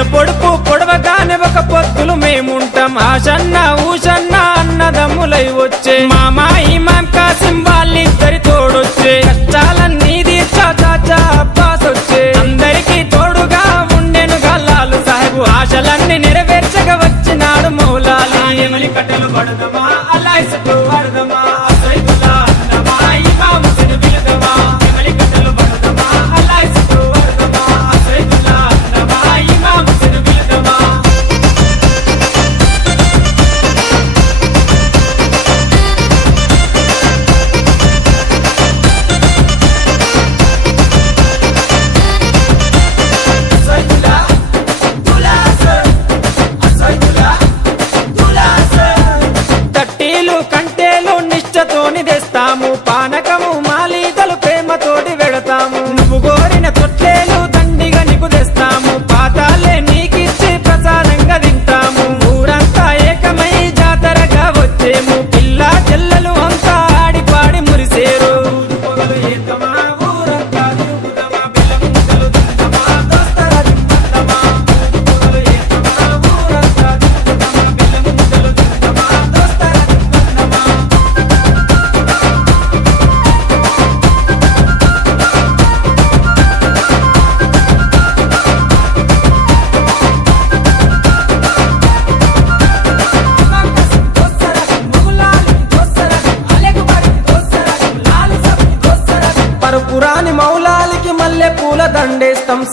పొట్టేలు పొడుపు పొడవగానే ఒక పొత్తులు మేముంటాం. ఆశన్న ఊషన్న అన్నదమ్ములై వచ్చే. మామా ఇమాం కాసిం వాళ్ళిద్దరి తోడొచ్చే. కష్టాలన్నీ తీర్చా చాచా అబ్బాస్ వచ్చే అందరికీ తోడుగా ఉండెను గల్లాలు. సాహెబు ఆశలన్నీ నెరవేర్చగా వచ్చినాడు మౌలాలి. కట్టెలు పడదమా? అలా పానకము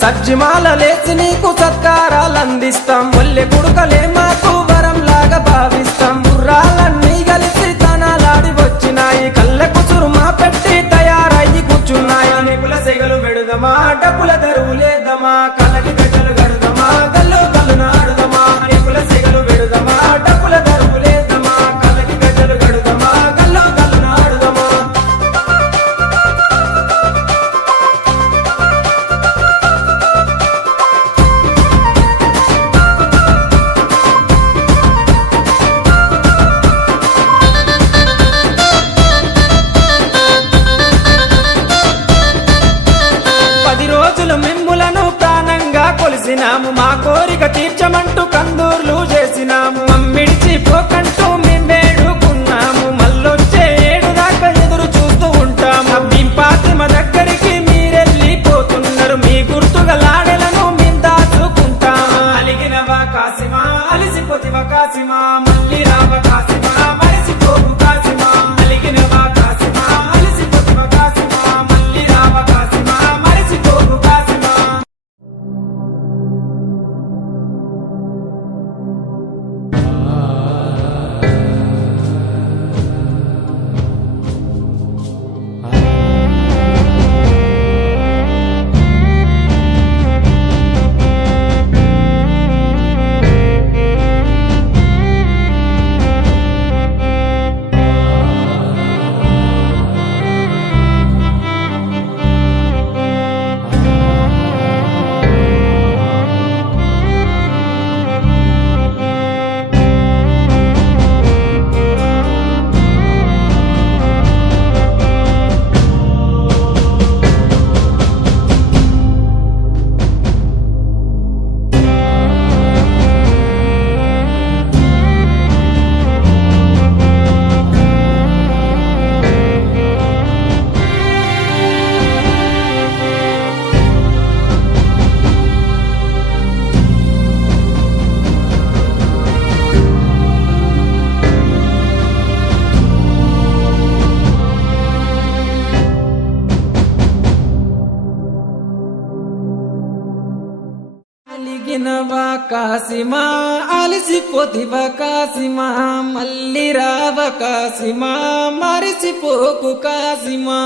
సజ్జిమాల లేచి నీకు సత్కారాలు అందిస్తాం మల్లె కొడుకలేము రోజులు మిమ్ములను ప్రాణంగా కొలిసినాము. మా కోరిక తీర్చమంటూ కందూర్లు చేసినాము. పోయినవా కాసిమా అలసిపోతివా కాసిమా మళ్ళీ రావ కాసిమా మరిచిపోకు కాసిమా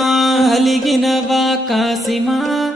అలిగినవా కాసిమా